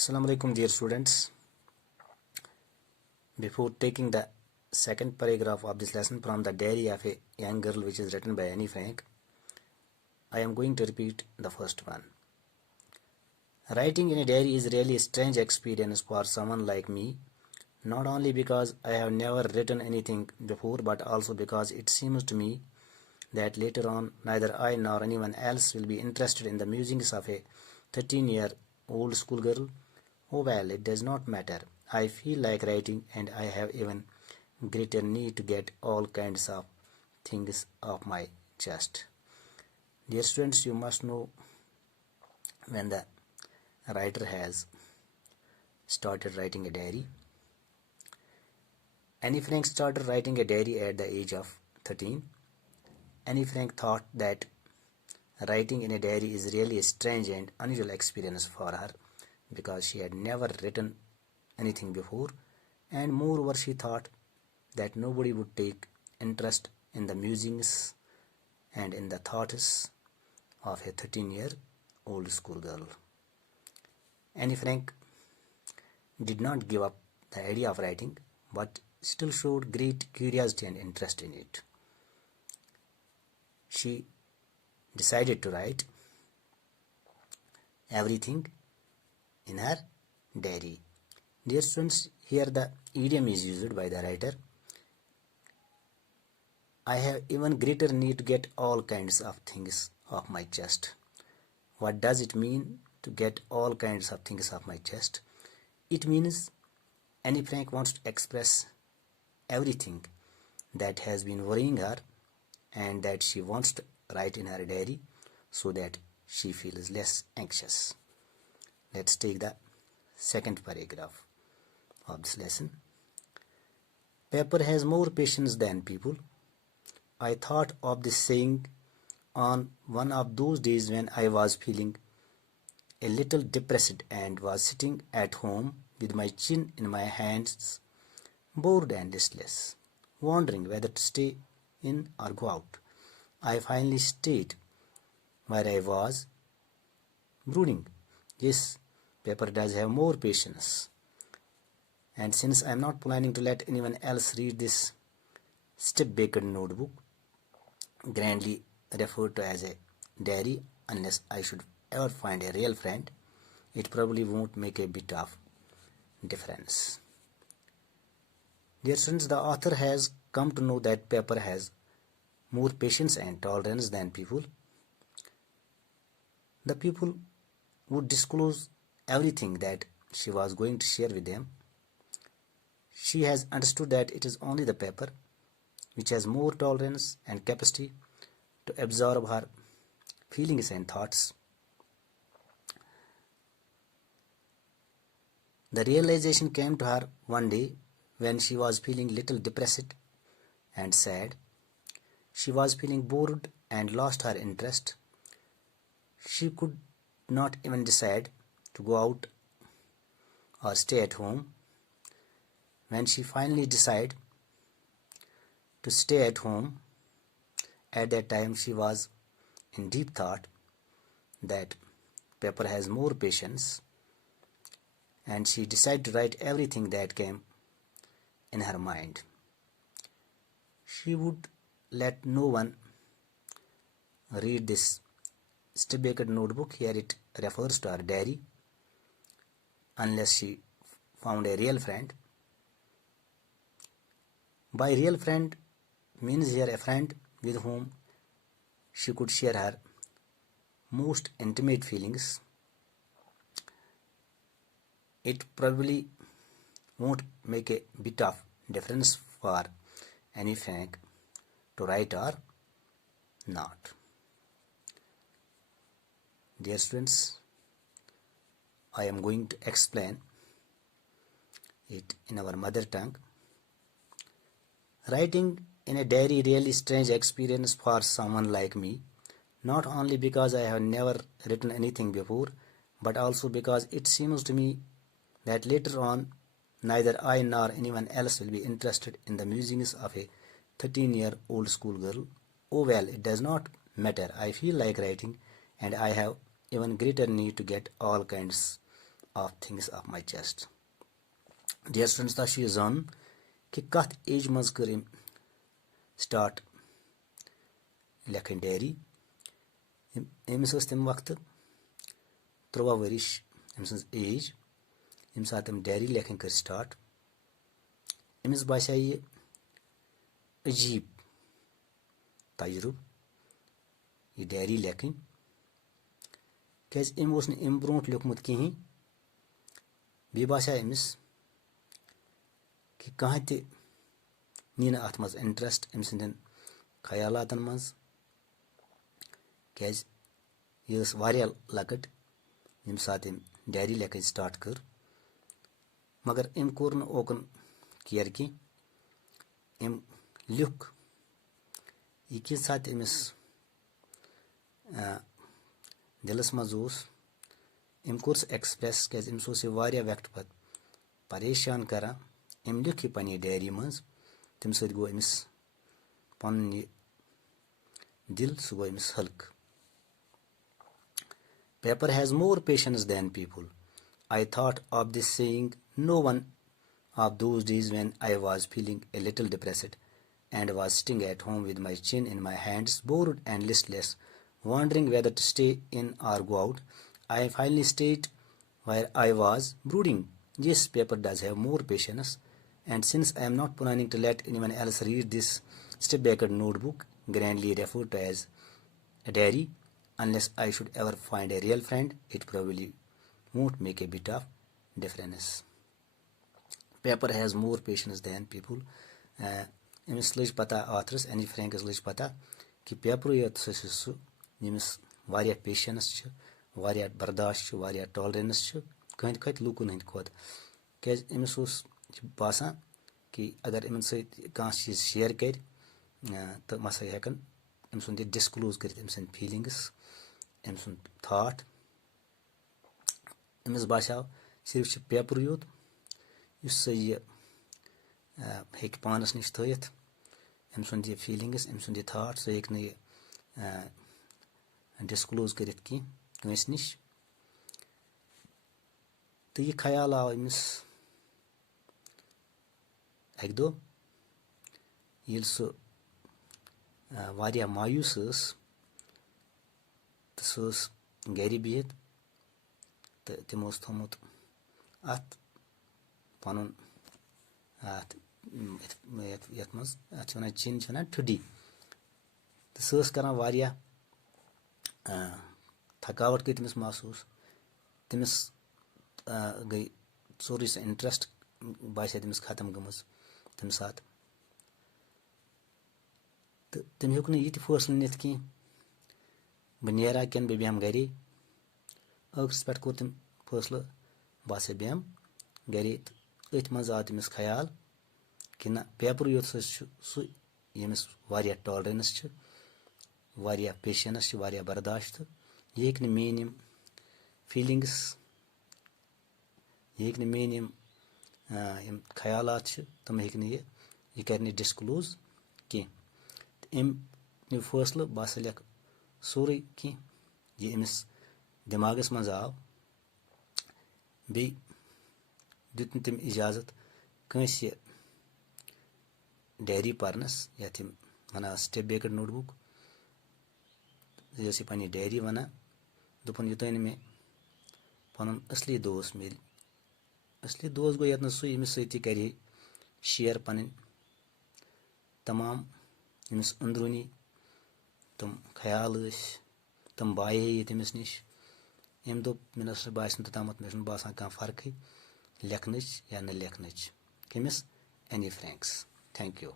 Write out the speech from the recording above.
Assalamu alaikum dear students. Before taking the second paragraph of this lesson from the diary of a young girl which is written by Annie Frank, I am going to repeat the first one. Writing in a diary is really a strange experience for someone like me, not only because I have never written anything before but also because it seems to me that later on neither I nor anyone else will be interested in the musings of a 13-year-old schoolgirl. Oh well, it does not matter. I feel like writing and I have even greater need to get all kinds of things off my chest. Dear students, you must know when the writer has started writing a diary. Annie Frank started writing a diary at the age of 13. Annie Frank thought that writing in a diary is really a strange and unusual experience for her because she had never written anything before, and moreover she thought that nobody would take interest in the musings and in the thoughts of a 13-year-old schoolgirl. Annie Frank did not give up the idea of writing but still showed great curiosity and interest in it. She decided to write everything in her diary. Dear students, here the idiom is used by the writer. I have even greater need to get all kinds of things off my chest. What does it mean to get all kinds of things off my chest? It means Annie Frank wants to express everything that has been worrying her and that she wants to write in her diary so that she feels less anxious. Let's take the second paragraph of this lesson. Paper has more patience than people. I thought of this saying on one of those days when I was feeling a little depressed and was sitting at home with my chin in my hands, bored and listless, wondering whether to stay in or go out. I finally stayed where I was, brooding. Yes, paper does have more patience. And since I am not planning to let anyone else read this stiff-baked notebook, grandly referred to as a diary, unless I should ever find a real friend, it probably won't make a bit of difference. Dear students, the author has come to know that paper has more patience and tolerance than people. The people would disclose everything that she was going to share with them. She has understood that it is only the paper which has more tolerance and capacity to absorb her feelings and thoughts. The realization came to her one day when she was feeling little depressed and sad. She was feeling bored and lost her interest. She could not even decide to go out or stay at home. When she finally decided to stay at home, at that time she was in deep thought that paper has more patience, and she decided to write everything that came in her mind. She would let no one read this stiff-baked notebook. Here it refers to her diary, unless she found a real friend. By real friend means here a friend with whom she could share her most intimate feelings. It probably won't make a bit of difference for Annie Frank to write or not. Dear students, I am going to explain it in our mother tongue. Writing in a diary really strange experience for someone like me, not only because I have never written anything before, but also because it seems to me that later on neither I nor anyone else will be interested in the musings of a 13-year-old schoolgirl. Oh well, it does not matter. I feel like writing and I have even greater need to get all kinds of things of my chest. Dear students, ताश ये जान कि कत as मज कर start लेखन diary. Amish तम वक्त 13 वरिश एज यम सात डायरी लेखन कर स्टार्ट. अमिस बासा ये अजीब तजुर्ब ये डायरी लेखन क्या अम ब्रो लिखमुत कहें. बे बासा अमिस कि कह नी अत मज इंटरेस्ट अम सदन ख्यालातन मज क्या ये लकट यम सात डायरी लेखन स्टार्ट कर. मगर अम कोर ओकन केयर की अम लिख यह कि सात अमिस दिलस मज अम कोर एक्सप्रेस क्या अमिस यह वक्त पत परेशान करान. अम लिख यह पन्ने डायरी मज तम सत गो अमिस पन यह दिल सह गो Amish Hulk. Paper has more patience than people. I thought of this saying no one of those days when I was feeling a little depressed and was sitting at home with my chin in my hands, bored and listless, wondering whether to stay in or go out. I finally stayed where I was, brooding. Yes, paper does have more patience, and since I am not planning to let anyone else read this step-backward notebook, grandly referred to as a diary, unless I should ever find a real friend, it probably won't make a bit of difference. Paper has more patience than people. Amish लज पता ऑथरस any फ्रैंकस लज पता कि paper योत सह यमिस वारिया patience वारिया बर्दाश्त वारिया tolerance कहत खत लूकन हंद खोत. क्या अमिस बासान कि अगर इन सह चीज शेयर कर तो मसा हेकन अम सुंद डिस्क्लोज कर अम सद feelings um Sund that. Amish बासाव सिर्फ पेपर योत युस सह यह हेक पानस निश थयित अम सुंद यह फीलिंग्स अम सुंद यह थाट सह हेक यह डिस्क्लोज कर कंस निश. तो यह ख्याल आव अमिस अक दो ये सह वारिया मायूस तो सह गर बिहित तो तमो थोमुत अत पन अत यथ मज वन चिन वन ठुडी. तो सह करान वारिया थकावट गई तमिस महसूस. तमिस गई सोरे सह इंटरेस्ट बासा तमिस खत्म गमज तम सात. तो तम हेक यह फैसल नित कह बह नेरा कि बह बेहम गरे. आखिरस पे कोर तम फैसल बह हसा बेहम गरे. अथ मज आव तमिस ख्याल कि ना पेपर योत सह यमिस वारिया टॉलरेंस वारिया पेशेंस वारिया बर्दाश्त. यह हेक मेन यम फीलिंग्स यह हेक मेन यम ख्यालात तम हेक यह कर डिस्क्लोज कह. अम नी फैसल बह हसा लेख सोरे कह यह अमिस दिमागस मज आव. बे दुत तम इजाजत कंस यह डायरी परनस यथ वन स्टेप बैकवर्ड नोटबुक. यह पन्ने डायरी वन दोपन युतन मे पन असली दोस्त मिल. असली दोस्त गो यत सह यमिस सह कर शेयर पन तमाम यमिस अंदरूनी तम ख्याल तम बाये तमिस निश. अम दोप मे बास तोतामत मे बासान कह फर्क लेखन या न लेखन. कमिस एनी फ्रैंक्स. Thank you.